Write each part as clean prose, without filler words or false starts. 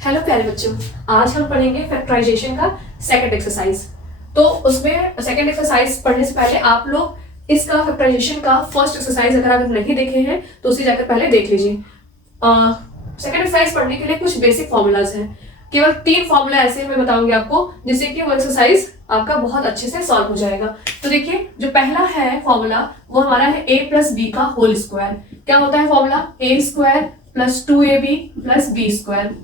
Hello प्यारे बच्चों, आज हम पढ़ेंगे फैक्टराइजेशन का सेकंड एक्सरसाइज। तो उसमें सेकंड एक्सरसाइज पढ़ने से पहले आप लोग इसका फैक्टराइजेशन का फर्स्ट एक्सरसाइज अगर नहीं देखे हैं तो उसे जाकर पहले देख लीजिए। सेकंड एक्सरसाइज पढ़ने के लिए कुछ बेसिक फॉर्मूलाज हैं। केवल 3 फॉर्मूला ऐसे मैं बताऊंगी आपको जिससे कि वो एक्सरसाइज आपका बहुत अच्छे से सॉल्व हो जाएगा। तो देखिए, जो पहला है फॉर्मूला वो हमारा है a प्लस बी का होल स्क्वायर। क्या होता है formula? a square plus 2ab plus B square.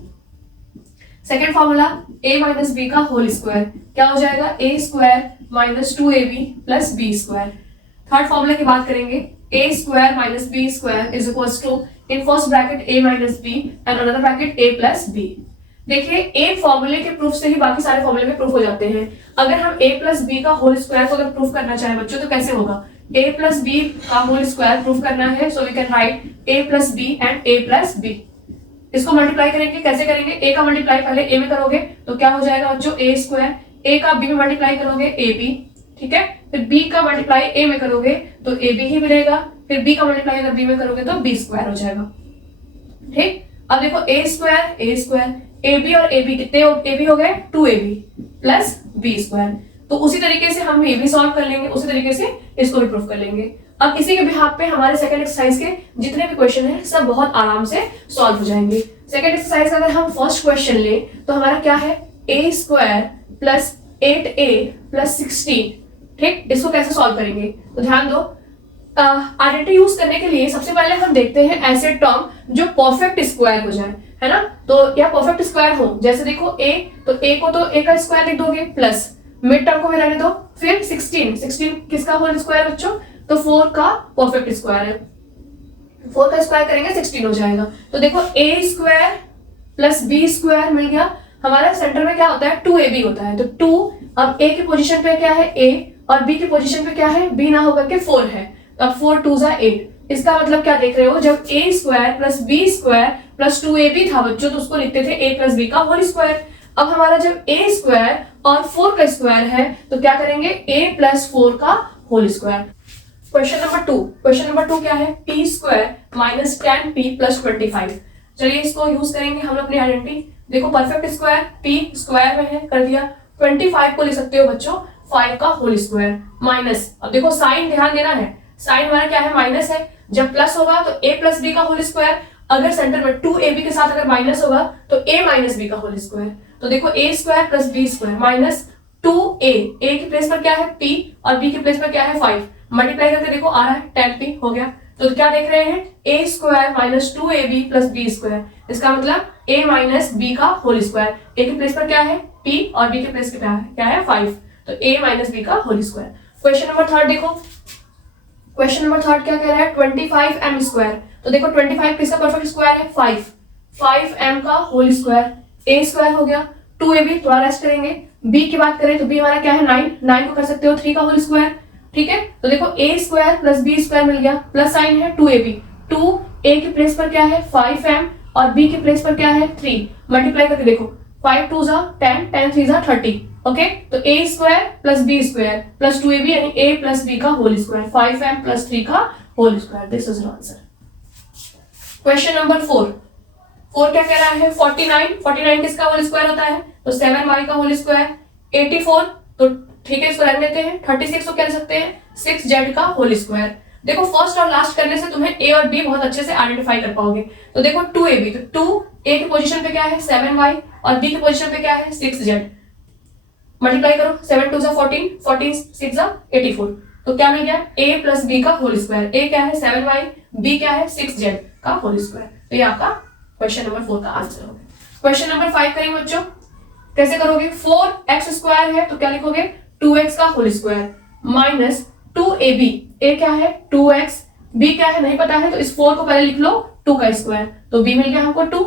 Second formula a minus B का होल स्क्वायर। क्या हो जाएगा? a square minus 2ab plus B square. Third formula की बात करेंगे, a square minus B square is equals to in first bracket a minus B and another bracket a plus B. देखिए, एक फॉर्मूले के प्रूफ से ही बाकी सारे फॉर्मूले में प्रूफ हो जाते हैं। अगर हम a प्लस बी का होल स्क्वायर को अगर प्रूफ करना चाहें बच्चों तो कैसे होगा? a प्लस बी का होल स्क्वायर प्रूफ करना है, so we can write a plus B and a plus B. इसको मल्टीप्लाई करेंगे, कैसे करेंगे? a का मल्टीप्लाई पहले a में करोगे तो क्या हो जाएगा बच्चों? a square. a का b में मल्टीप्लाई करोगे ab, ठीक है। फिर b का मल्टीप्लाई a में करोगे तो ab ही मिलेगा। फिर b का मल्टीप्लाई अगर b में करोगे तो b स्क्वायर हो जाएगा, ठीक। अब देखो a स्क्वायर ab और ab कितने ab हो गए? 2ab plus b square. तो उसी तरीके से हम ये भी सॉल्व कर लेंगे, उसी तरीके से इसको भी प्रूफ कर लेंगे। अब इसी के बिहाफ पे हमारे सेकंड एक्सरसाइज के जितने भी क्वेश्चन हैं सब बहुत आराम से सॉल्व हो जाएंगे। सेकंड एक्सरसाइज अगर हम फर्स्ट क्वेश्चन लें तो हमारा क्या है? a square plus 8a plus 16, ठीक। इसको कैसे सॉल्व करेंगे तो ध्यान दो। आइडेंटिटी यूज करने के लिए सबसे पहले हम देखते हैं ऐसे टर्म जो परफेक्ट स्क्वायर हो जाए, है ना। तो या परफेक्ट स्क्वायर हो, जैसे देखो a, तो a को तो a का स्क्वायर लिख दोगे प्लस मिड टर्म को भी रहने दो। फिर 16 किसका होल स्क्वायर बच्चों? तो 4 का परफेक्ट स्क्वायर है। 4 का स्क्वायर करेंगे 16 हो जाएगा। तो देखो a square plus b square मिल गया। हमारा सेंटर में क्या होता है? 2ab होता है। तो 2 अब a की पोजीशन पे क्या है? a और b की पोजीशन पे क्या है? b ना होकर के 4 है। अब 4 2 जा 8। इसका मतलब क्या देख रहे हो? जब a square plus b square plus 2ab था बच्चों तो उसको लिखते थे a प्लस b का होल स्क्वायर। अब हमारा जब a स्क्वायर और 4 का स्क्वायर है तो क्या करेंगे? a प्लस 4 का होल स्क्वायर। क्वेश्चन नंबर 2 क्या है? p square minus 10p plus 25। चलिए इसको यूज करेंगे हम अपनी आइडेंटिटी। देखो, परफेक्ट स्क्वायर p स्क्वायर में है, कर दिया। 25 को ले सकते हो बच्चों 5 का होल स्क्वायर माइनस। अब देखो साइन ध्यान देना है, साइन हमारा क्या है? माइनस है। जब प्लस होगा तो a प्लस b का होल स्क्वायर। अगर सेंटर में 2ab के साथ अगर माइनस होगा तो a माइनस b का होल स्क्वायर। तो देखो a square plus b square minus 2a, a की प्लेस पर क्या है? p और b की प्लेस पर क्या है? 5। मल्टीप्लाई करके देखो आ रहा है 10p हो गया। तो क्या देख रहे हैं? a square minus 2ab plus b square. इसका मतलब a माइनस b का होल स्क्वायर। a की प्लेस पर क्या है? p और b की प्लेस पर क्या है? 5। तो a माइनस b का होल स्क्वायर। क्वेश्चन नंबर 3 देखो, क्वेश्चन नंबर 3 क्या कह रहा है? 25m square. तो देखो 25 किसका परफेक्ट स्क्वायर है? 5m का होल स्क्वायर। a स्क्वायर हो गया, 2ab थोड़ा रेस्ट करेंगे। b की बात करें तो b हमारा क्या है? 9 को कर सकते हो 3 का होल स्क्वायर, ठीक है। तो देखो a square plus b square मिल गया, प्लस साइन है 2ab। 2a की प्लेस पर क्या है? 5m और b की प्लेस पर क्या है? 3। मल्टीप्लाई करके देखो 5 2 जा 10, 10 3 जा 30, ओके। तो a square plus b square plus 2ab यानी a प्लस b का होल स्क्वायर, 5m प्लस 3 का whole square. This is answer. Question number 4 क्या कह रहा है? 49 किसका होल स्क्वायर होता है? तो 7y का होल स्क्वायर। 84 तो ठीक है, इसको रहने देते हैं। 36 को कह सकते हैं 6z का होल स्क्वायर। देखो फर्स्ट और लास्ट करने से तुम्हें a और b बहुत अच्छे से आइडेंटिफाई कर पाओगे। तो देखो 2ab, तो 2a की पोजीशन पे क्या है? 7y और b की पोजीशन पे क्या है? 6z। मल्टीप्लाई करो 7 2 14, 14 6 84। तो क्या मिल गया? a प्लस b का होल स्क्वायर। a क्या है? 7y, b क्या है? 6z का होल स्क्वायर। तो ये आपका क्वेश्चन नंबर 4 का आंसर हो गया। क्वेश्चन नंबर 5 करेंगे बच्चों, कैसे करोगे? 4x स्क्वायर है तो क्या लिखोगे? 2x का whole square minus 2ab। a क्या है? 2x, b क्या है नहीं पता है तो इस 4 को पहले लिख लो 2 का स्क्वायर। तो b मिल गया हमको 2,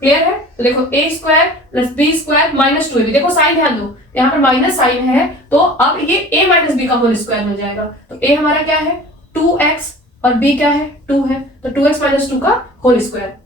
क्लियर है। तो देखो a square plus b square minus 2ab। देखो साइन ध्यान दो, यहाँ पर माइनस साइन है तो अब ये a माइनस b का होल स्क्वायर मिल जाएगा। तो a हमारा क्या है? 2x और b क्या है? 2 है। तो 2x माइनस 2 का होल स्क्वायर।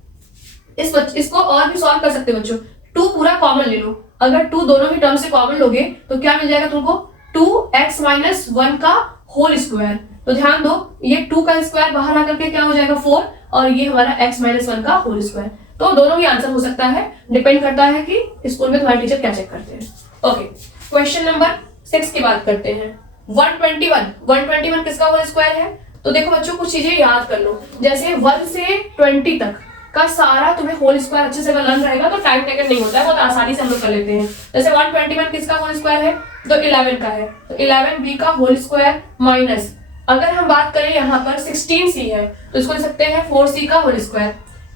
इसको और भी सॉल्व कर सकते हो बच्चों। 2 पूरा कॉमन ले लो, अगर 2 दोनों ही टर्म से कॉमन लोगे तो क्या मिल जाएगा तुमको? 2x माइनस 1 का होल स्क्वायर। तो ध्यान दो, ये 2 का स्क्वायर बाहर आकर के क्या हो जाएगा? 4 और ये हमारा x माइनस 1 का होल स्क्वायर। तो दोनों ही आंसर हो सकता है, डिपेंड करता है कि स्कूल में तुम्हारे टीचर क्या चेक करते हैं। ओके, क्वेश्चन नंबर 6 की बात करते हैं। 121 किसका होल स्क्वायर है? तो देखो बच्चों कुछ चीजें याद कर लो, जैसे 1 से 20 तक का सारा तुम्हें होल स्क्वायर अच्छे से लर्न रहेगा तो टाइम टेकन नहीं होता है, बहुत आसानी से हम लोग कर लेते हैं। जैसे 121 किसका होल स्क्वायर है? तो 11 का है, तो 11b का होल स्क्वायर माइनस, अगर हम बात करें यहाँ पर 16c है तो इसको लिख सकते हैं 4c का whole square,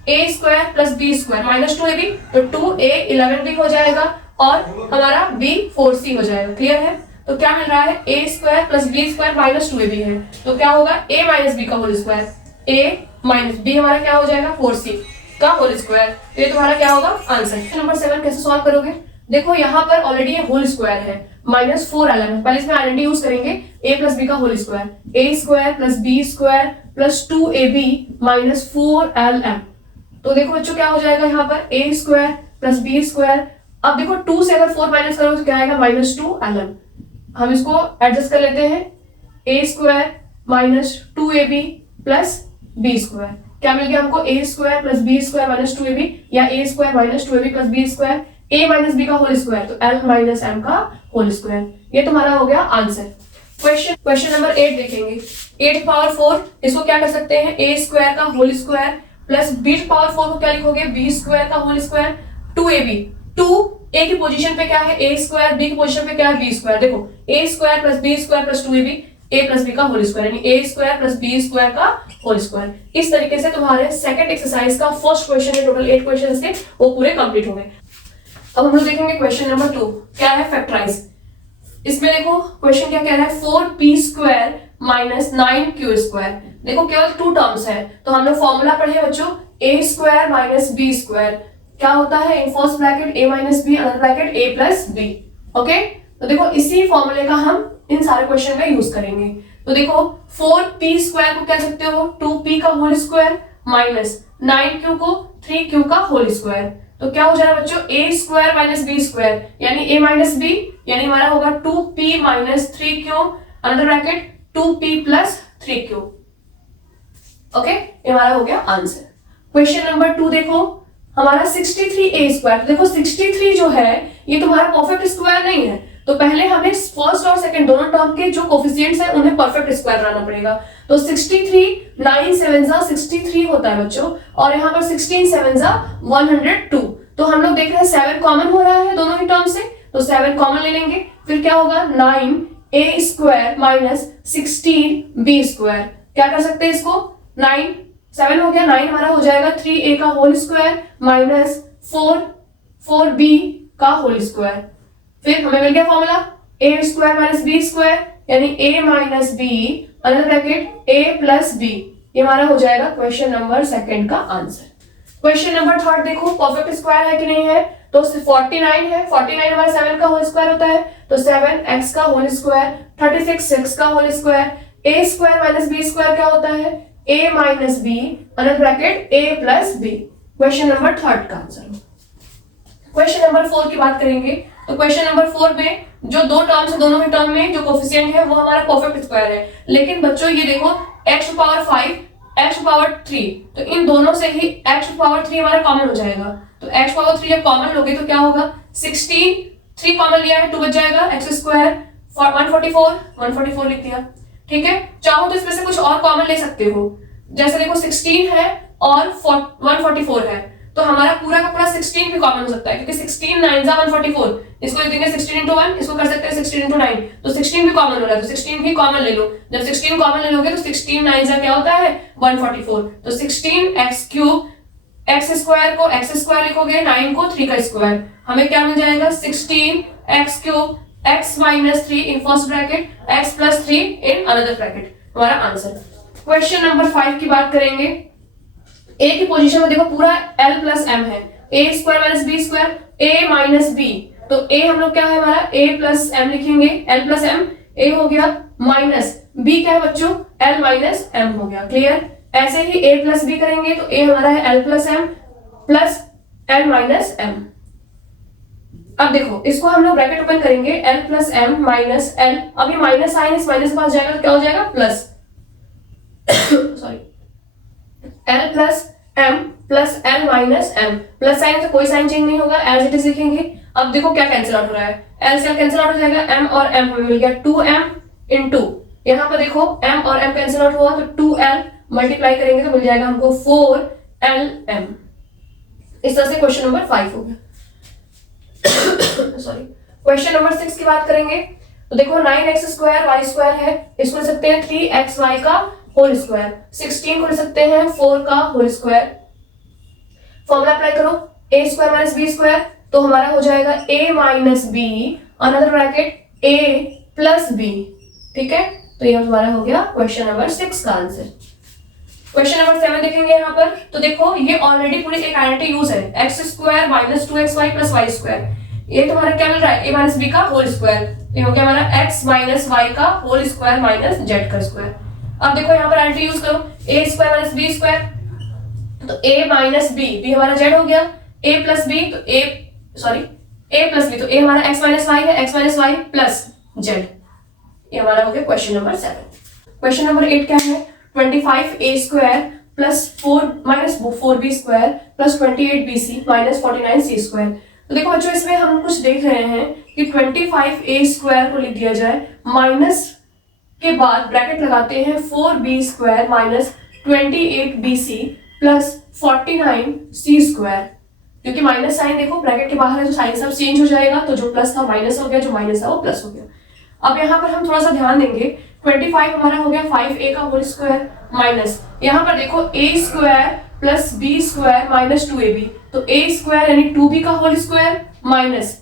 a square plus b square minus 2ab, तो 2a 11b हो जाएगा और हमारा b 4c हो जाएगा। क्लियर है? तो क्या मिल रहा है? a square plus b square minus 2ab है, तो क्या होगा? a माइनस b का whole square, a minus b हमारा क्या हो जाएगा? 4c का होल स्क्वायर। तो ये तुम्हारा क्या होगा? आंसर। नंबर 7 कैसे सॉल्व करोगे? देखो यहाँ पर ऑलरेडी ये होल स्क्वायर है, माइनस 4ln, पहले इसमें आइडेंटिटी यूज करेंगे, a प्लस b का whole square, a square plus b square plus 2ab minus 4ln। तो देखो बच्चों क्या हो जाएगा यहाँ पर? a square plus b square, अब देखो 2 से अगर 4 माइनस करोगे तो क्या आएगा? Minus 2ln। हम इसको एडजस्ट कर लेते हैं, a square minus 2ab plus b square, क्या मिल गया हमको? a square plus b square minus 2ab, या a square minus 2ab plus b square, a minus b का होल स्क्वायर, तो l माइनस m का होल स्क्वायर। ये तुम्हारा हो गया आंसर। क्वेश्चन नंबर 8 देखेंगे। 8 पावर 4, इसको क्या कर सकते हैं? a स्क्वायर का whole square plus b power 4 को क्या लिखोगे? b स्क्वायर का होल स्क्वायर 2ab, 2 a की पोजीशन पे क्या है? a स्क्वायर, b की पोजीशन पे क्या है? b square. देखो a square plus b square plus 2ab, a plus b का होल स्क्वायर, यानी a square plus b square का होल स्क्वायर। इस तरीके से तुम्हारे सेकंड एक्सरसाइज का फर्स्ट क्वेश्चन है, टोटल 8 क्वेश्चन थे, वो पूरे कंप्लीट हो गए। अब हम लोग देखेंगे क्वेश्चन नंबर 2, क्या है? फैक्टराइज। इसमें देखो क्वेश्चन क्या कह रहा है? 4p square minus 9q square. देखो केवल 2 टर्म्स है, तो हम लोग फॉर्मूला पढ़े बच्चों, a square minus b square क्या होता है? इन first bracket a minus b, other bracket a plus b। Okay, तो देखो इसी फॉर्मूले का हम इन सारे क्वेश्चन में यूज करेंगे। तो देखो 4p स्क्वायर को कह सकते हो 2p का होल स्क्वायर माइनस 9q को 3q का होल स्क्वायर, तो क्या हो जाएगा बच्चों? a square minus b square, यानी a माइनस b, यानी हमारा होगा 2p minus 3q, another bracket 2p plus 3q। Okay, ये हमारा हो गया आंसर। क्वेश्चन नंबर 2 देखो, हमारा 63a स्क्वायर। देखो 63 जो है ये तुम्हारा परफेक्ट स्क्वायर नहीं है, तो पहले हमें फर्स्ट और सेकंड दोनों टर्म के जो कोफिशिएंट्स हैं उन्हें परफेक्ट स्क्वायर बनाना पड़ेगा। तो 63 9 7 63 होता है बच्चों, और यहाँ पर 16 7 102। तो हम लोग देख रहे हैं 7 कॉमन हो रहा है दोनों ही टर्म से, तो 7 कॉमन ले लेंगे, फिर क्या होगा? 9a square minus 16b square. क्या कर सकते हैं इसको? 9 7 हो गया, 9 हमारा हो जाएगा 3a का होल स्क्वायर माइनस 4b का होल स्क्वायर। फिर हमें मिल गया formula a square minus b square, यानी a minus b, under bracket a plus b। ये हमारा हो जाएगा क्वेश्चन नंबर 2 का आंसर। क्वेश्चन नंबर 3 देखो, परफेक्ट स्क्वायर है कि नहीं है? तो 49 है, 49 हमारा 7 का होल स्क्वायर होता है, तो 7x का होल स्क्वायर, 36 6 का whole square, a square minus b square क्या होता है? a minus b, under bracket a plus b। Question number 3 का आंसर। क्वेश्चन नंबर 4 की बात करेंगे, तो क्वेश्चन नंबर 4 में जो दो टर्म्स है, दोनों ही टर्म में जो कोफिशिएंट है वो हमारा परफेक्ट स्क्वायर है। लेकिन बच्चों ये देखो x पावर 5 x पावर 3, तो इन दोनों से ही x पावर 3 हमारा कॉमन हो जाएगा। तो x पावर 3 जब कॉमन लोगे तो क्या होगा? 16 3 कॉमन लिया है 2 बच जाएगा, x स्क्वायर 144 लिख दिया। ठीक है, चाहो तो इसमें से कुछ और कॉमन ले सकते हो, जैसे देखो 16 है और 144 है, तो हमारा पूरा का पूरा 16 भी कॉमन हो सकता है, क्योंकि 16 9 144, इसको लिख देंगे 16 into 1, इसको कर सकते हैं 16 into 9, तो 16 भी कॉमन हो रहा है, तो 16 भी कॉमन ले लो। जब 16 कॉमन ले लोगे तो 16 9 क्या होता है? 144, तो 16x क्यूब, x स्क्वायर को x स्क्वायर लिखोगे, 9 को 3 का स्क्वायर, हमें क्या मिल जाएगा? 16x cube x minus 3 in first bracket, x plus 3 in another bracket, हमारा आंसर। क्वेश्चन नंबर 5 की बात करेंगे। a की पोजीशन में देखो पूरा l प्लस m है, a square minus b square, a minus b, तो a हम लोग क्या है हमारा? a प्लस m लिखेंगे, l प्लस m, a हो गया माइनस b क्या है बच्चों? l माइनस m हो गया। क्लियर? ऐसे ही a प्लस b करेंगे तो a हमारा है l plus m plus l minus m। अब देखो इसको हम लोग ब्रैकेट ओपन करेंगे, l plus m minus l, अभी माइनस साइन इस माइनस के पास जाएगा तो क्या हो जाएगा? Plus sorry, l plus m plus L minus M, plus sign तो कोई साइन चेंज नहीं होगा, एज इट इज लिखेंगे। अब देखो क्या कैंसिल आउट हो रहा है, एल से एल कैंसिल आउट हो जाएगा, एम और एम हमें मिल गया 2m इंटू, यहाँ पर देखो m और m कैंसिल आउट हुआ तो 2l मल्टीप्लाई करेंगे तो मिल जाएगा हमको 4lm। इस तरह से क्वेश्चन नंबर 5 हो गया। सॉरी, क्वेश्चन नंबर 6 की बात करेंगे तो देखो 9x स्क्वायर वाई स्क्वायर है, इसको लिख सकते हैं 3xy का होल स्क्वायर, 16 को लिख सकते हैं 4 का होल स्क्वायर। फॉर्मूला अप्लाई करो, a square minus B square, तो हमारा हो जाएगा a minus B another bracket a plus B. ठीक है, तो ये हमारा हो गया क्वेश्चन नंबर 6 का आंसर। क्वेश्चन नंबर 7 देखेंगे यहाँ पर, तो देखो ये ऑलरेडी पूरी एक आइडेंटिटी यूज है, X square minus 2xy plus Y square, ये तुम्हारा क्या मिल रहा है, a माइनस बी का होल स्क्वायर, ये हो गया हमारा x माइनस वाई का होल स्क्वायर माइनस जेड का स्क्वायर। अब देखो यहाँ पर आइडेंटिटी यूज करो, a square minus B square, तो a माइनस बी, बी हमारा z हो गया, a प्लस बी तो a प्लस बी तो a हमारा x माइनस वाई है, x minus Y plus Z, ये हमारा हो गया क्वेश्चन नंबर 7। क्वेश्चन नंबर 8 क्या है, 25a square plus 4 minus 4b square plus 28bc minus 49c square. तो देखो बच्चों इसमें हम कुछ देख रहे हैं कि 25a स्क्वायर को लिख दिया जाए, माइनस के बाद ब्रैकेट लगाते हैं 4b square minus 28bc plus 49c square, क्योंकि माइनस साइन देखो ब्रैकेट के बाहर है तो साइन सब चेंज हो जाएगा, तो जो प्लस था माइनस हो गया, जो माइनस था वो प्लस हो गया। अब यहाँ पर हम थोड़ा सा ध्यान देंगे, 25 हमारा हो गया 5a का होल स्क्वायर माइनस, यहाँ पर देखो a square plus b square minus 2ab, तो a स्क्वायर यानी 2b का होल स्क्वायर माइनस,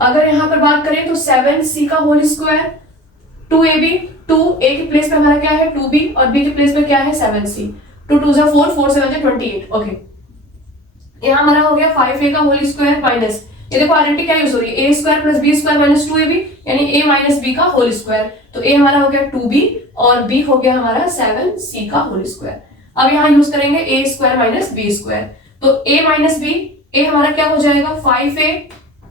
अगर यहाँ पर बात करें तो 7c का होल स्क्वायर, 2ab, 2a के प्लेस पे हमारा क्या है 2b और b के प्लेस पे क्या है 7c, 2 2 4 4 7 28। ओके, यहाँ हमारा हो गया 5a का होल स्क्वायर माइनस, ये देखो आइडेंटिटी क्या यूज हो रही है, a square plus b square minus 2ab यानी a माइनस b का होल स्क्वायर, तो a हमारा हो गया 2b और b हो गया हमारा 7c का होल स्क्वायर। अब यहाँ यूज करेंगे a square minus b square, तो a माइनस b, a हमारा क्या हो जाएगा 5a,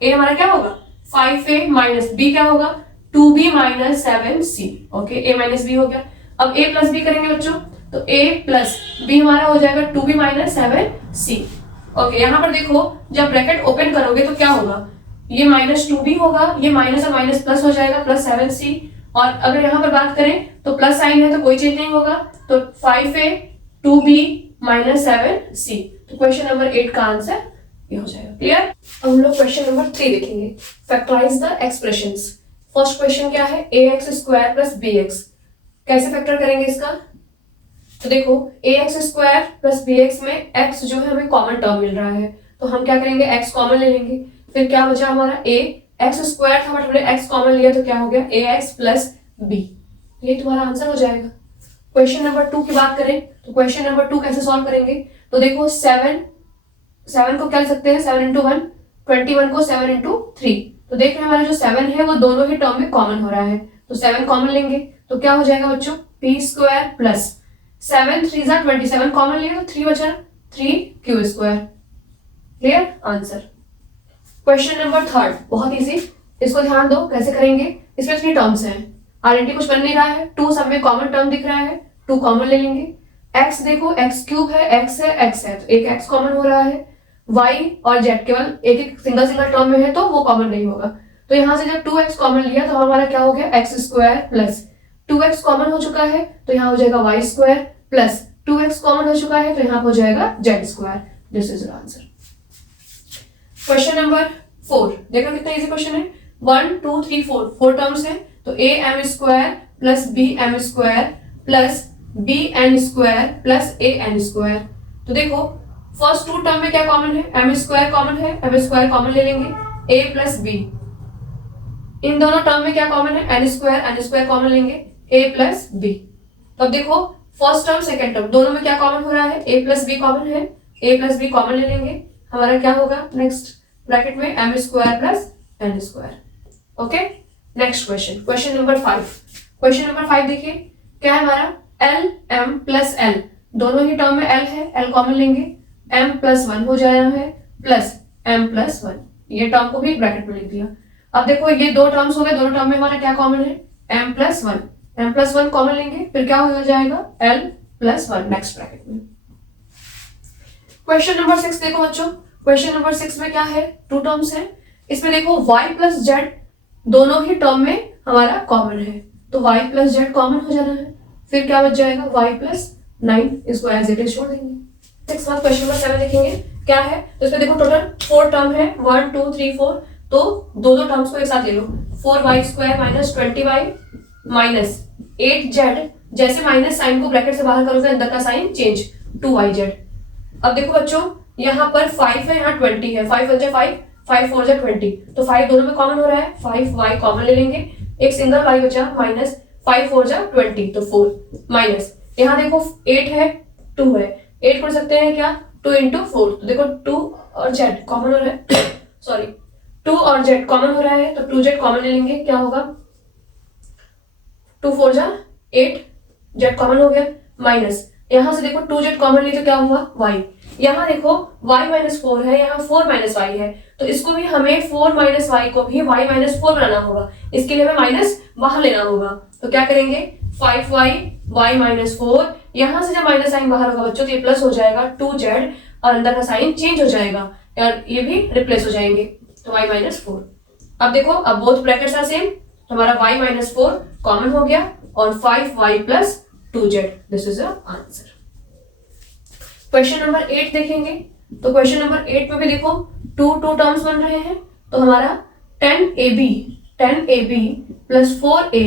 a हमारा क्या होगा 5a माइनस b क्या होगा 2b minus 7c। Okay, a minus b हो गया। अब a प्लस b करेंगे बच्चों, तो a प्लस b हमारा हो जाएगा 2b माइनस 7c। ओके, यहाँ पर देखो जब ब्रैकेट ओपन करोगे तो क्या होगा, ये माइनस 2b होगा, ये माइनस और माइनस प्लस हो जाएगा प्लस 7c, और अगर यहाँ पर बात करें तो प्लस साइन है तो कोई चेंज नहीं होगा, तो 5a 2b माइनस 7c, तो क्वेश्चन नंबर 8 का आंसर ये हो जाएगा। क्लियर। अब हम लोग क्वेश्चन नंबर 3 देखेंगे, factorise the expressions. First question क्या है, ax स्क्वायर प्लस bx, कैसे फैक्टर करेंगे इसका, तो देखो ax स्क्वायर प्लस bx में x जो है हमें कॉमन टर्म मिल रहा है, तो हम क्या करेंगे x कॉमन ले लेंगे, फिर क्या बचा हमारा a, x स्क्वायर था बट हमने x कॉमन लिया तो क्या हो गया ax प्लस b, ये तुम्हारा आंसर हो जाएगा। क्वेश्चन नंबर 2 की बात करें तो क्वेश्चन नंबर 2 कैसे सॉल्व करेंगे, तो देखो 7 को क्या लिख सकते हैं 7 इंटू 1, 21 को 7 इंटू 3, तो देख रहे हैं हमारा जो 7 है वो दोनों ही टर्म में कॉमन हो रहा है, तो 7 कॉमन लेंगे तो क्या हो जाएगा बच्चों p स्क्वायर प्लस 7 3 जा 27 कॉमन लिया तो 3 बचा 3q square. Clear answer. Question number 3 बहुत इजी, इसको ध्यान दो कैसे करेंगे, इसमें 3 टर्म्स हैं, आइडेंटिटी कुछ बन नहीं रहा है, 2 सब में कॉमन टर्म दिख रहा है, 2 कॉमन ले लेंगे, x देखो x क्यूब है, x है तो एक x कॉमन हो रहा है, y और z केवल एक एक सिंगल टर्म में है तो वो कॉमन नहीं होगा, तो यहाँ से जब 2x कॉमन लिया तो हमारा क्या हो गया x square plus 2x common हो चुका है तो यहाँ हो जाएगा y square plus 2x common हो चुका है तो यहाँ हो जाएगा z square. This is answer. Question number 4 देखो कितना इजी क्वेश्चन है, 1 2 3 4 4 टर्म्स है, तो a m square plus b m square plus b n square plus a n square, तो देखो फर्स्ट 2 टर्म में क्या कॉमन है, m स्क्वायर कॉमन है, m स्क्वायर कॉमन ले लेंगे, a प्लस b, इन दोनों टर्म में क्या कॉमन है n स्क्वायर कॉमन लेंगे, a प्लस b, तो अब देखो फर्स्ट टर्म सेकंड टर्म दोनों में क्या कॉमन हो रहा है, a प्लस b कॉमन है, a प्लस b कॉमन ले लेंगे, हमारा क्या होगा नेक्स्ट ब्रैकेट में m square plus n square. Okay, next question, question number 5। Question number 5 देखिए क्या है हमारा, l m प्लस l, दोनों ही टर्म में l है, l कॉमन लेंगे, m प्लस 1 हो जाना है प्लस m प्लस 1, ये टर्म को भी ब्रैकेट में लिख दिया। अब देखो ये 2 टर्म्स हो गए, दोनों टर्म में हमारा क्या कॉमन है m plus 1, m plus 1 common लेंगे, फिर क्या हो जाएगा l प्लस 1 नेक्स्ट ब्रैकेट में। क्वेश्चन नंबर 6 देखो बच्चों, क्वेश्चन नंबर 6 में क्या है, टू टर्म्स है। इसमें देखो y प्लस जेड दोनों ही टर्म में हमारा कॉमन है, तो y प्लस जेड कॉमन हो जाना है। फिर क्या बच जाएगा, y प्लस 9, इसको एज इट इज छोड़ देंगे। 6 बाद क्वेश्चन नंबर 7 देखेंगे क्या है। तो इसमें देखो टोटल 4 टर्म है, 1 2 3 4, तो दो दो टर्म्स को एक साथ ले लो। 4y square minus 20y minus 8z, जैसे माइनस साइन को ब्रैकेट से बाहर करोगे अंदर का साइन चेंज, 2yz। अब देखो बच्चों यहाँ पर 5 है, यहाँ 20 है, 5 1 5, 5 4 20, तो 5 दोनों में कॉमन हो रहा है, 5y कॉमन ले लेंगे, एक सिंगल y बचा माइनस 5 4 20, तो 4 माइनस यहाँ देखो 8 है 2 है, 8 पढ़ सकते हैं क्या, 2 इंटू 4, तो देखो 2 और z कॉमन हो रहा है सॉरी 2 और z कॉमन हो रहा है, तो 2z कॉमन ले लेंगे, क्या होगा 2 4 8, z कॉमन हो गया, माइनस यहाँ से देखो 2z कॉमन ली तो क्या हुआ y, यहाँ देखो y माइनस 4 है, यहाँ 4 माइनस y है, तो इसको भी हमें 4 माइनस y को भी y माइनस 4 बनाना होगा, इसके लिए हमें माइनस बाहर लेना होगा, तो क्या करेंगे 5y y माइनस 4, यहाँ से जब माइनस साइन बाहर होगा बच्चों तो ये प्लस हो जाएगा 2z और अंदर का साइन चेंज हो जाएगा और ये भी रिप्लेस हो जाएंगे, तो y माइनस 4। अब देखो अब बोथ ब्रैकेट्स आर सेम, तो हमारा y माइनस 4 कॉमन हो गया और 5y plus 2z, this is the answer. Question number 8 देखेंगे, तो क्वेश्चन नंबर 8 में भी देखो टू टर्म्स बन रहे हैं, तो हमारा 10ab plus 4a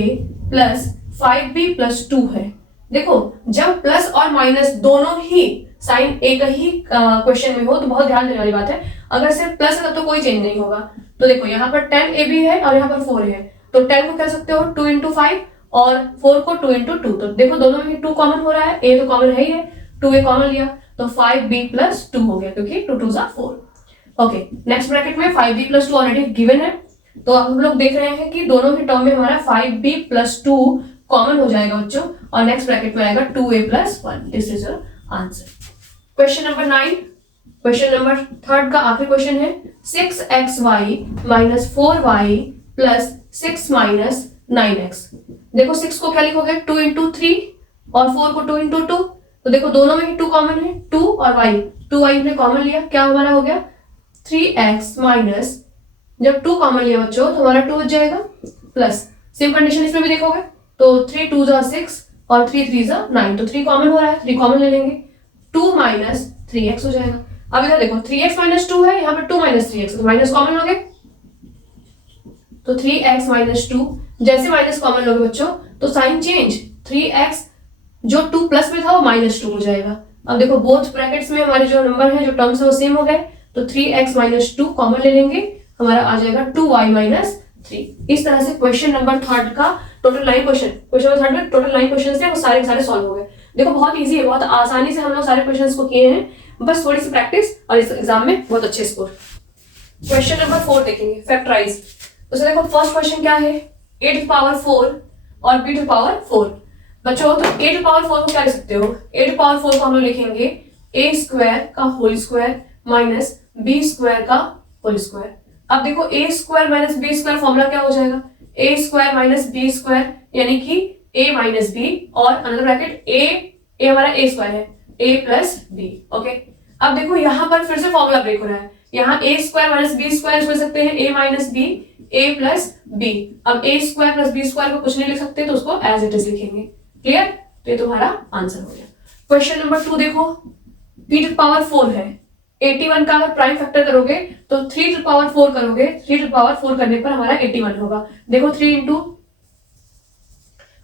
plus 5b plus 2 है। देखो जब प्लस और माइनस दोनों ही साइन एक ही क्वेश्चन में हो तो बहुत ध्यान देने वाली बात है, अगर सिर्फ प्लस है तो कोई चेंज नहीं होगा। तो देखो यहाँ पर 10ab है और यहाँ पर 4 है, तो 10 को कह सकते हो 2 इंटू 5 और 4 को 2 इंटू 2, तो देखो दोनों में 2 कॉमन हो रहा है, a तो कॉमन है ही है, 2a कॉमन लिया तो 5b प्लस 2 हो गया क्योंकि 2 2 4। ओके, नेक्स्ट ब्रैकेट में 5b प्लस 2 ऑलरेडी गिवन है, तो अब हम लोग देख रहे हैं कि दोनों ही टर्म में हमारा 5b प्लस 2 कॉमन हो जाएगा बच्चों, और नेक्स्ट ब्रैकेट में आएगा 2a plus 1, this is your answer. Question number 9, question number 3 का आखिरी क्वेश्चन है 6xy minus 4y plus 6 minus 9x। देखो 6 को क्या लिखोगे 2 इंटू 3 और 4 को 2 इंटू 2, तो देखो दोनों में ही 2 कॉमन है, 2 और y, 2y हमने कॉमन लिया, क्या हमारा हो गया 3x माइनस, जब 2 कॉमन लिया बच्चों तो हमारा 2 बच जाएगा प्लस, सेम कंडीशन इसमें भी देखोगे तो 3 2 6 और 3 3 9, तो 3 कॉमन हो रहा है, 3 कॉमन ले लेंगे, 2 माइनस 3x हो जाएगा। अब इधर देखो 3x माइनस 2 है, यहाँ पर 2 माइनस 3x, तो माइनस कॉमन लोगे तो 3x माइनस 2, जैसे माइनस कॉमन लोगे बच्चों तो साइन चेंज, 3x जो 2 प्लस में था वो माइनस 2 हो जाएगा। अब देखो बोथ ब्रैकेट्स में हमारे जो नंबर है जो टर्म्स है वो सेम हो गए, तो 3x माइनस 2 कॉमन ले लेंगे, हमारा आ जाएगा 2y माइनस 3। इस तरह से क्वेश्चन नंबर 3 का टोटल 9 क्वेश्चन नंबर 3 में टोटल 9 क्वेश्चन थे, वो सारे सारे सॉल्व हो गए। देखो बहुत इजी है, बहुत आसानी से हम लोग सारे क्वेश्चंस को किए हैं, बस थोड़ी सी प्रैक्टिस और इस एग्जाम में बहुत अच्छे स्कोर। क्वेश्चन नंबर 4 देखेंगे, फैक्टराइज। तो देखो फर्स्ट क्वेश्चन क्या है, a टू पावर 4 और b टू पावर 4। बच्चों तो a टू पावर 4 को क्या लिख सकते हो, a टू पावर 4 को हम लोग लिखेंगे a स्क्वायर का whole square minus b square का होल स्क्वायर। अब देखो a square minus b square formula क्या हो जाएगा, a square minus b square यानी कि a माइनस b और अनदर ब्रैकेट a हमारा a स्क्वायर है, a प्लस b। ओके, अब देखो यहाँ पर फिर से फॉर्मूला ब्रेक हो रहा है, यहाँ a square minus b square लिख सकते हैं a minus b, a plus b। अब a square plus b square को कुछ नहीं लिख सकते तो उसको एज इट इज लिखेंगे। क्लियर, तो ये तुम्हारा आंसर हो गया। क्वेश्चन नंबर 2 देखो, p टू पावर 4 है, 81 का अगर प्राइम फैक्टर करोगे तो 3 टू पावर 4 करोगे, 3 टू पावर 4 करने पर हमारा 81 होगा। देखो 3 इंटू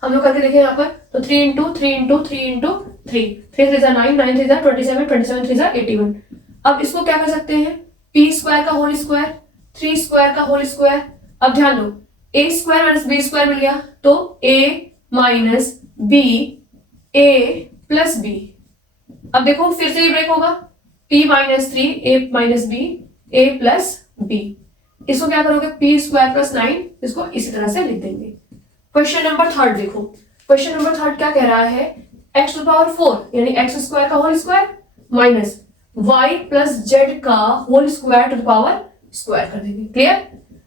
हम लोग करके देखें यहाँ पर, तो 3 इंटू 3 इंटू 3 इंटू 3, 3 3 9, 9 3 27, 27 3 81। अब इसको क्या कर सकते हैं, p स्क्वायर का होल स्क्वायर, 3 स्क्वायर का होल स्क्वायर। अब ध्यान दो a square minus b square मिल गया, तो a minus b, a plus b। अब देखो फिर से ये ब्रेक होगा, p minus 3, a minus b, a plus b। इसको क्या करोगे p स्क्वायर प्लस 9, इसको इसी तरह से लिख देंगे। क्वेश्चन नंबर 3 देखो, क्वेश्चन नंबर 3 क्या कह रहा है, x टू पावर 4 यानी x स्क्वायर का whole square minus y plus z का whole square to the power square कर देंगे। क्लियर,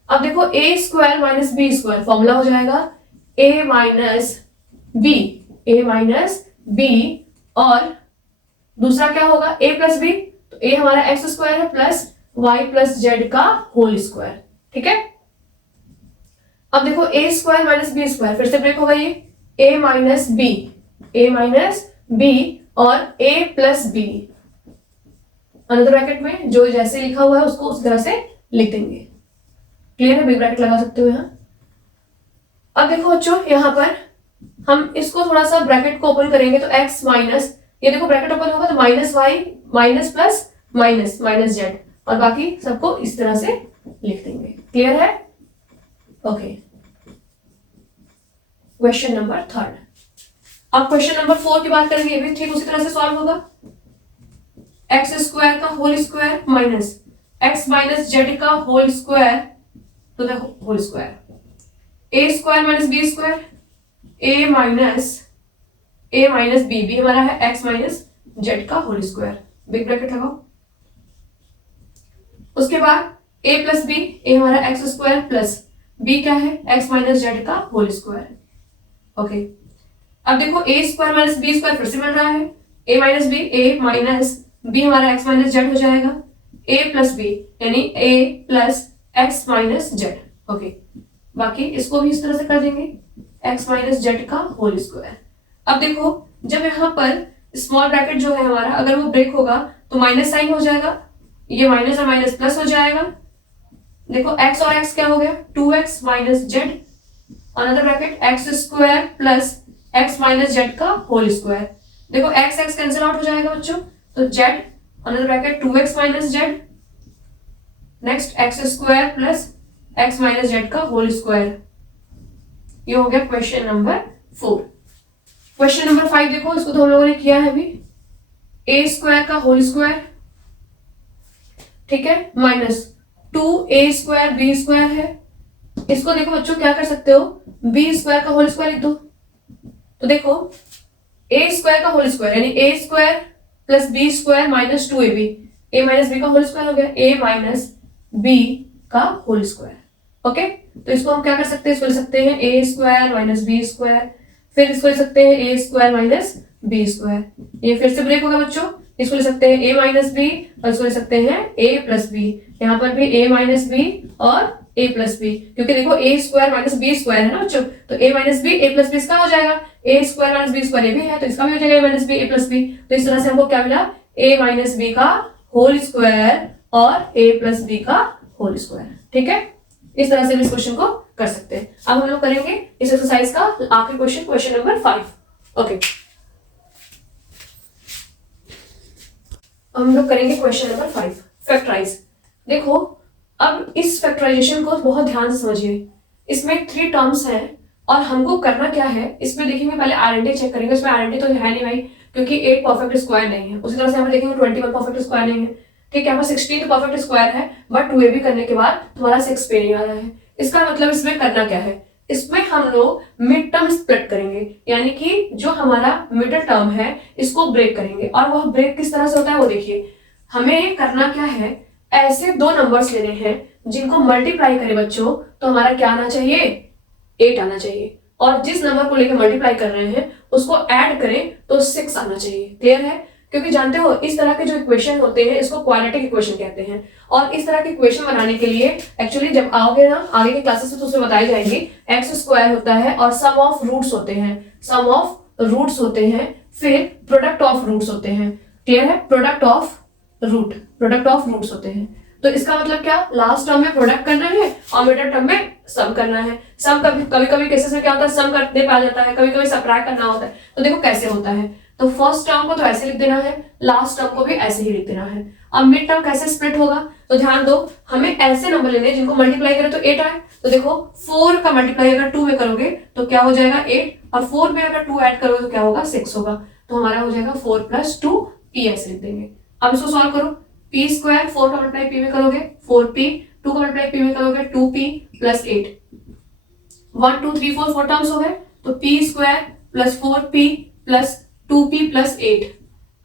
अब देखो a square minus b square formula हो जाएगा a माइनस b और दूसरा क्या होगा a प्लस b, तो ए हमारा एक्स स्क्वायर है प्लस वाई प्लस जेड का होल स्क्वायर, ठीक है। अब देखो ए स्क्वायर माइनस बी स्क्वायर, फिर से ब्रेक होगा ये ए माइनस बी और ए प्लस बी अनदर ब्रैकेट में जो जैसे लिखा हुआ है उसको उस तरह से लिख देंगे। क्लियर है, बिग ब्रैकेट लगा सकते हो यहाँ। अब देखो बच्चों यहाँ पर हम इसको थोड़ा सा ब्रैकेट को ओपन करेंगे तो x माइनस, ये देखो ब्रैकेट ओपन होगा तो minus Y minus plus minus minus Z और बाकी सबको इस तरह से लिख देंगे। क्लियर है, ओके। Question number 3। अब क्वेश्चन नंबर 4 की बात करेंगे, ये भी ठीक उसी तरह से सॉल्व होगा। एक्स स्क्वायर का whole square minus x minus Z का whole square to the whole square, a square minus B square, a minus B हमारा है एक्स माइनस जेड का होल स्क्वायर, बिग ब्रैकेट लगाओ। उसके बाद a प्लस बी, ए हमारा x square plus b क्या है एक्स माइनस जेड का होल स्क्वायर, ओके। अब देखो a square minus B square फिर से मिल रहा है, a माइनस बी हमारा एक्स माइनस जेड हो जाएगा, a प्लस बी यानी a plus X minus Z, okay. बाकी इसको भी इस तरह से कर देंगे एक्स माइनस जेड का होल स्क्वायर। अब देखो जब यहाँ पर स्मॉल ब्रैकेट जो है हमारा अगर वो ब्रेक होगा तो माइनस साइन हो जाएगा, ये माइनस और माइनस प्लस हो जाएगा। देखो x और x क्या हो गया 2x minus Z, another bracket x square plus X minus Z का होल स्क्वायर। देखो x x कैंसिल आउट हो जाएगा बच्चों, तो z another bracket 2x minus Z, next x square plus X minus Z का होल स्क्वायर। ये हो गया क्वेश्चन नंबर 4। क्वेश्चन नंबर 5 देखो, इसको तो हम लोगों ने किया है अभी, ए स्क्वायर का होल स्क्वायर, ठीक है, minus 2a square B square है। इसको देखो बच्चों क्या कर सकते हो, बी स्क्वायर का होल स्क्वायर लिख दो। तो देखो a स्क्वायर का होल स्क्वायर यानी a square plus B square minus 2ab, a minus B का होल स्क्वायर हो गया a माइनस बी का होल स्क्वायर, ओके। तो इसको हम क्या कर सकते हैं, इसको लिख सकते हैं a square minus B square, फिर इसको लिख सकते हैं a square minus B square. ये फिर से ब्रेक होगा बच्चों, इसको लिख सकते हैं a माइनस बी और इसको लिख सकते हैं a प्लस बी, यहाँ पर भी a माइनस बी और a प्लस बी, क्योंकि देखो a square minus B square है ना बच्चों, तो a minus B a plus B इसका हो जाएगा, a square minus B square ये भी है तो इसका भी हो जाएगा a minus B a plus B. तो इस तरह से हमको क्या मिला, a माइनस बी का होल स्क्वायर और a प्लस बी का होल स्क्वायर, ठीक है। इस तरह से हम इस क्वेश्चन को कर सकते हैं। अब हम लोग करेंगे इस एक्सरसाइज का आखिरी क्वेश्चन, क्वेश्चन नंबर 5, ओके। हम लोग करेंगे क्वेश्चन नंबर 5, फैक्टराइज। देखो अब इस फैक्टराइजेशन को बहुत ध्यान से समझिए, इसमें 3 टर्म्स हैं और हमको करना क्या है, इसमें देखेंगे पहले आइडेंटिटी चेक करेंगे, इसमें आइडेंटिटी तो है नहीं भाई क्योंकि 8 परफेक्ट स्क्वायर नहीं है। उसी तरह से यहाँ पर देखेंगे 21 परफेक्ट स्क्वायर नहीं है, ठीक है। यहाँ पर 16 परफेक्ट स्क्वायर है बट 2ab करने के बाद तुम्हारा 6 पे नहीं आ रहा है। इसका मतलब इसमें करना क्या है, इसमें हम लोग मिड टर्म स्प्लिट करेंगे, यानी कि जो हमारा मिडिल टर्म है इसको ब्रेक करेंगे। और वह ब्रेक किस तरह से होता है वो देखिए, हमें करना क्या है, ऐसे 2 नंबर्स लेने हैं जिनको मल्टीप्लाई करें बच्चों तो हमारा क्या आना चाहिए, 8 आना चाहिए, और जिस नंबर को लेकर मल्टीप्लाई कर रहे हैं उसको ऐड करें तो 6 आना चाहिए। क्लियर है, क्योंकि जानते हो इस तरह के जो इक्वेशन होते हैं इसको क्वाड्रेटिक इक्वेशन कहते हैं। और इस तरह के इक्वेशन बनाने के लिए एक्चुअली जब आओगे ना आगे के क्लासेस में तो उसमें बताई जाएंगी, एक्स स्क्वायर होता है और सम ऑफ रूट्स होते हैं, फिर प्रोडक्ट ऑफ रूट्स होते हैं। क्लियर है, प्रोडक्ट ऑफ रूट्स होते हैं। तो इसका मतलब क्या, लास्ट टर्म में प्रोडक्ट करना है और मिडिल टर्म में सम करना है। सम कभी केसेस में क्या होता है, सम करने पे आ जाता है, कभी कभी सबट्रैक्ट करना होता है। तो देखो कैसे होता है, तो फर्स्ट टर्म को तो ऐसे लिख देना है, लास्ट टर्म को भी ऐसे ही लिख देना है। अब मिड टर्म कैसे स्प्लिट होगा, तो ध्यान दो, हमें ऐसे नंबर लेने जिनको मल्टीप्लाई करें तो 8 आए। तो देखो 4 का मल्टीप्लाई अगर 2 में करोगे तो क्या हो जाएगा 8, और 4 में अगर 2 ऐड करोगे तो क्या होगा 6 होगा। तो हमारा हो जाएगा 4 + 2 p, ऐसे लिख देंगे। अब इसको सॉल्व करो, p स्क्वायर 4 का मल्टीप्लाई p में करोगे 4p, 2 का मल्टीप्लाई p में करोगे 2p + 8, 1 2 3 4 4 टर्म्स हो गए, तो p स्क्वायर + 4p + 2p + 8।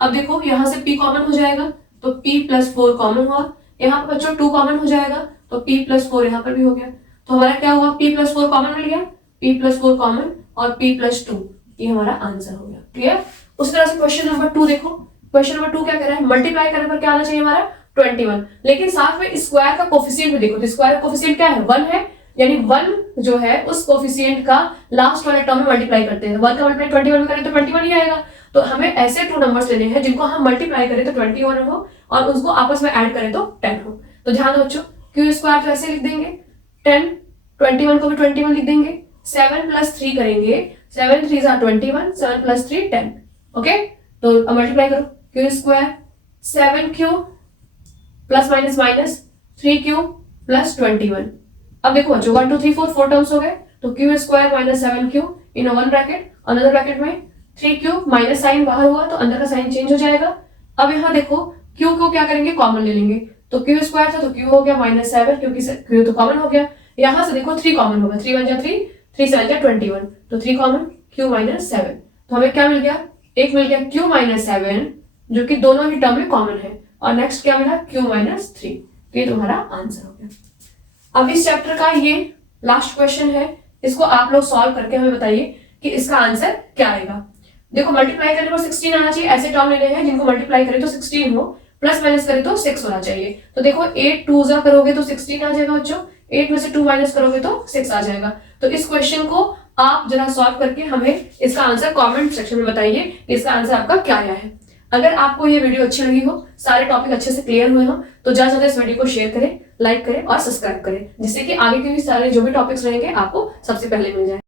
अब देखो यहां से p कॉमन हो जाएगा तो p + 4 कॉमन हुआ, यहाँ पर बच्चों 2 कॉमन हो जाएगा तो p + 4 यहाँ पर भी हो गया। तो हमारा क्या हुआ, p + 4 कॉमन मिल गया, p + 4 कॉमन और p + 2, ये हमारा आंसर हो गया। क्लियर। उस तरह से क्वेश्चन नंबर 2 देखो, क्वेश्चन नंबर 2 क्या कह रहा है, मल्टीप्लाई करने पर क्या आना चाहिए हमारा 21, लेकिन साथ में स्क्वायर का कोफिशिएंट भी देखो, तो स्क्वायर का कोफिशिएंट क्या है 1 है, यानी 1 जो है उस कोफिशिएंट का लास्ट वाले टर्म में मल्टीप्लाई करते हैं, 1 का मल्टीप्लाई 21 में करें तो 21 ही आएगा। तो हमें ऐसे 2 नंबर्स लेने हैं जिनको हम मल्टीप्लाई करें तो 21 हो और उसको आपस में ऐड करें तो 10 हो। तो ध्यान दो बच्चों, क्यू स्क्वायर तो ऐसे लिख देंगे 10, 21 को भी 21 लिख देंगे, 7 + 3 करेंगे, 7 3 = 21, 7 + 3 10। ओके, तो अब मल्टीप्लाई करो, Q square 7q plus minus minus 3q plus 21। अब देखो जो 1 2 3 4 4 टर्म्स हो गए, तो Q square minus 7q in one bracket, another bracket में 3q माइनस साइन बाहर हुआ तो अंदर का साइन चेंज हो जाएगा। अब यहाँ देखो q को क्या करेंगे, कॉमन ले लेंगे, तो क्यू स्क्वायर था तो q हो गया -7 क्योंकि q तो कॉमन हो गया। यहाँ से देखो 3 कॉमन होगा, 3 × 1 = 3, 3 × 7 = 21, तो 3 कॉमन, q -7, तो हमें क्या मिल गया, एक मिल गया q -7 जो कि दोनों ही टर्म में कॉमन है, और नेक्स्ट क्या मिला q -3, तो ये तुम्हारा आंसर हो गया। अब इस चैप्टर का ये लास्ट क्वेश्चन है, इसको आप लोग सॉल्व करके हमें बताइए कि इसका आंसर क्या आएगा। देखो मल्टीप्लाई करने पर 16 आना चाहिए, ऐसे टर्म लेने हैं जिनको मल्टीप्लाई करें तो 16 हो, प्लस माइनस करें तो 6 होना चाहिए। तो देखो 8 2 जा करोगे तो 16 आ जाएगा बच्चों, 8 में से 2 माइनस करोगे तो 6 आ जाएगा। तो इस क्वेश्चन को आप जरा सॉल्व करके हमें इसका आंसर कमेंट सेक्शन में बताइए कि इसका आंसर आपका क्या आया है। अगर आपको ये वीडियो अच्छी लगी हो, सारे टॉपिक अच्छे से क्लियर हुए हो, तो ज्यादा से ज्यादा इस वीडियो को शेयर करें, लाइक करें और सब्सक्राइब करें, जिससे कि आगे के भी सारे जो भी टॉपिक्स रहेंगे आपको सबसे पहले मिल जाए।